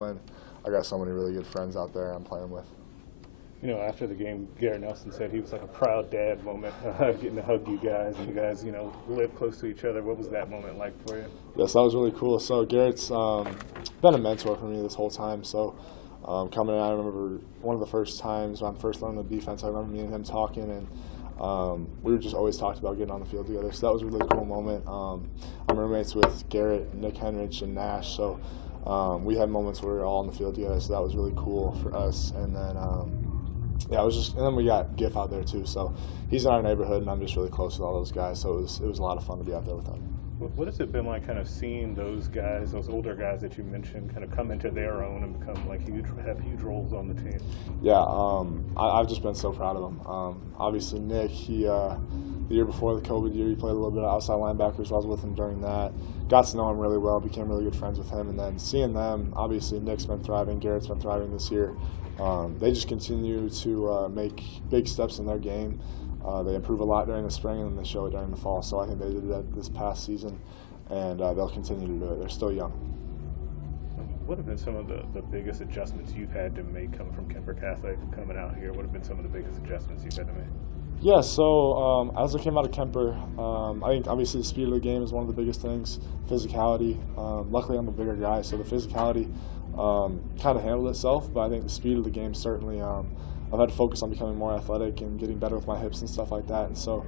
And I got so many really good friends out there I'm playing with. You know, after the game, Garrett Nelson said he was like a proud dad moment, getting to hug you guys, and you guys, live close to each other. What was that moment like for you? Yes, that was really cool. So Garrett's been a mentor for me this whole time. So coming in, I remember one of the first times when I first learned the defense, I remember me and him talking, and we were just always talked about getting on the field together. So that was a really cool moment. I'm roommates with Garrett, Nick Henrich, and Nash. So we had moments where we were all on the field together. So that was really cool for us. And then yeah, and then we got Giff out there too. So he's in our neighborhood, and I'm just really close with all those guys. So it was a lot of fun to be out there with them. What has it been like kind of seeing those guys, those older guys that you mentioned, kind of come into their own and become like have huge roles on the team? Yeah, I've just been so proud of them. Obviously, Nick, the year before the COVID year, he played a little bit of outside linebacker, so I was with him during that. Got to know him really well, became really good friends with him, and then seeing them, obviously Nick's been thriving, Garrett's been thriving this year. They just continue to make big steps in their game. They improve a lot during the spring, and then they show it during the fall. So I think they did that this past season, and they'll continue to do it. They're still young. What have been some of the biggest adjustments you've had to make coming from Kemper Catholic, coming out here? What have been some of the biggest adjustments you've had to make? Yeah, so as I came out of Kemper, I think obviously the speed of the game is one of the biggest things, physicality. Luckily, I'm a bigger guy, so the physicality kind of handled itself, but I think the speed of the game certainly I've had to focus on becoming more athletic and getting better with my hips and stuff like that, and so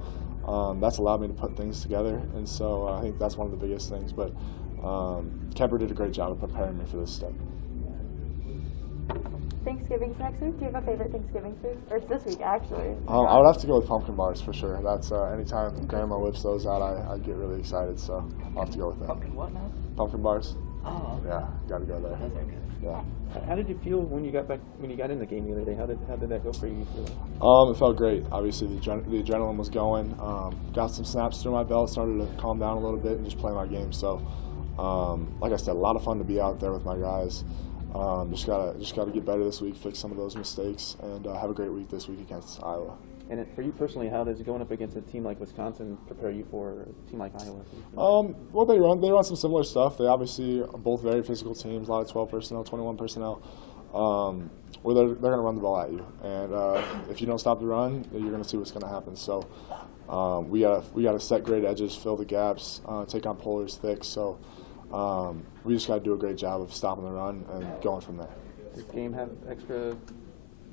that's allowed me to put things together, and so I think that's one of the biggest things. But Kemper did a great job of preparing me for this step. Thanksgiving's next week. Do you have a favorite Thanksgiving food? Or it's this week, actually. I would have to go with pumpkin bars for sure. That's anytime Grandma whips those out, I get really excited, so I'll have to go with that. Pumpkin what now? Pumpkin bars. Oh. Yeah, got to go there. Those are good. Yeah. How did you feel when you got back when you got in the game the other day? How did that go for you? It felt great. Obviously, the adrenaline was going. Got some snaps through my belt. Started to calm down a little bit and just play my game. So, like I said, a lot of fun to be out there with my guys. Just gotta get better this week, fix some of those mistakes, and have a great week this week against Iowa. And for you personally, how does going up against a team like Wisconsin prepare you for a team like Iowa? Well, they run some similar stuff. They obviously are both very physical teams. A lot of 12 personnel, 21 personnel. Where they're going to run the ball at you, and if you don't stop the run, you're going to see what's going to happen. So we got to set great edges, fill the gaps, take on pullers thick. So we just got to do a great job of stopping the run and going from there. Does this game have extra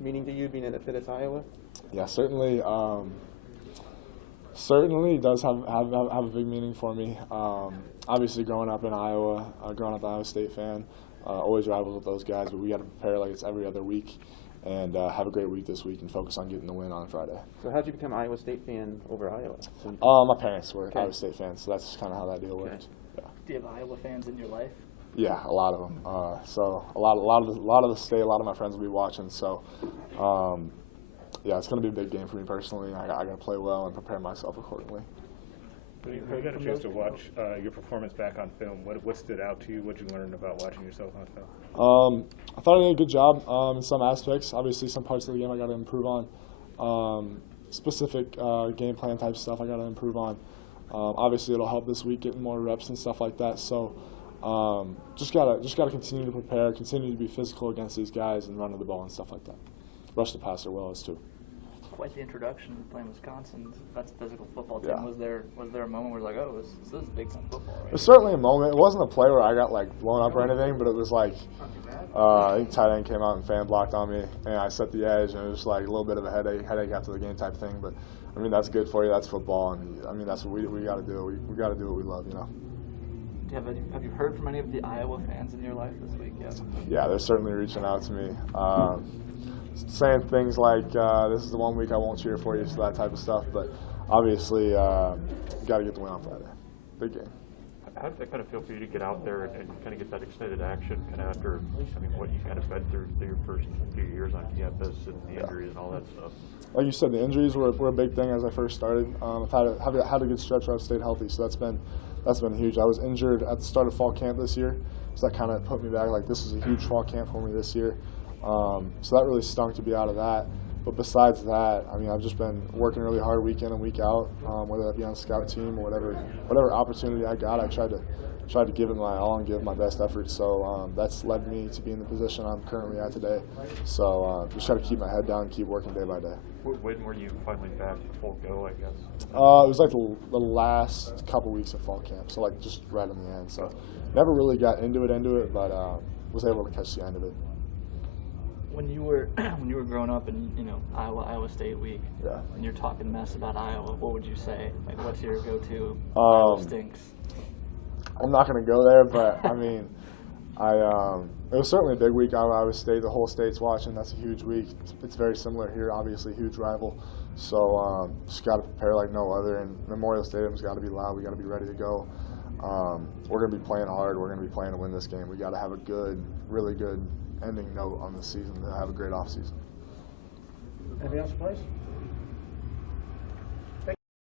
meaning to you, being that it is Iowa? Yeah, certainly. Certainly does have a big meaning for me. Obviously, growing up in Iowa, growing up an Iowa State fan, always rivals with those guys. But we got to prepare like it's every other week, and have a great week this week, and focus on getting the win on Friday. So, how did you become an Iowa State fan over Iowa? My parents were Iowa State fans, so that's kind of how that deal worked. Yeah. Do you have Iowa fans in your life? Yeah, a lot of them. So a lot of the state, a lot of my friends will be watching. So. Yeah, it's going to be a big game for me personally. I got to play well and prepare myself accordingly. You got a chance to watch your performance back on film. What stood out to you? What did you learn about watching yourself on film? I thought I did a good job in some aspects. Obviously, some parts of the game I got to improve on. Specific game plan type stuff I got to improve on. Obviously, it'll help this week getting more reps and stuff like that. So, just gotta continue to prepare, continue to be physical against these guys, and run to the ball and stuff like that. Rush the passer well as too. Quite the introduction to playing Wisconsin. That's a physical football team. Yeah. Was there a moment where you're like, oh, this is big time football? Right? There's certainly a moment. It wasn't a play where I got like blown up or anything, but it was like I think tight end came out and fan blocked on me, and I set the edge, and it was like a little bit of a headache after the game type thing. But I mean, that's good for you. That's football, and I mean that's what we got to do. We got to do what we love, Have you heard from any of the Iowa fans in your life this week yet? Yeah, they're certainly reaching out to me. Saying things like, this is the one week I won't cheer for you, so that type of stuff. But obviously, got to get the win on Friday. Big game. How did that kind of feel for you to get out there and kind of get that extended action kind of after, what you kind of been through your first few years on campus and the injuries and all that stuff? Like you said, the injuries were a big thing as I first started. I've had a good stretch where I've stayed healthy, so that's been huge. I was injured at the start of fall camp this year, so that kind of put me back. Like, this was a huge fall camp for me this year. So that really stunk to be out of that. But besides that, I mean, I've just been working really hard week in and week out, whether that be on the scout team or whatever opportunity I got. I tried to tried to give it my all and give my best effort. So that's led me to be in the position I'm currently at today. So just try to keep my head down and keep working day by day. When were you finally back full go, I guess? It was like the last couple weeks of fall camp, so like just right in the end. So never really got into it, but was able to catch the end of it. When you were growing up in Iowa State week, Yeah. and you're talking mess about Iowa, what would you say? Like, what's your go-to? Iowa stinks. I'm not going to go there, but I mean, it was certainly a big week. Iowa State, the whole state's watching. That's a huge week. It's very similar here, obviously, huge rival. So just got to prepare like no other. And Memorial Stadium's got to be loud. We got to be ready to go. We're going to be playing hard. We're going to be playing to win this game. We got to have a good, really good ending note on the season to have a great offseason. Anything else, Blaise?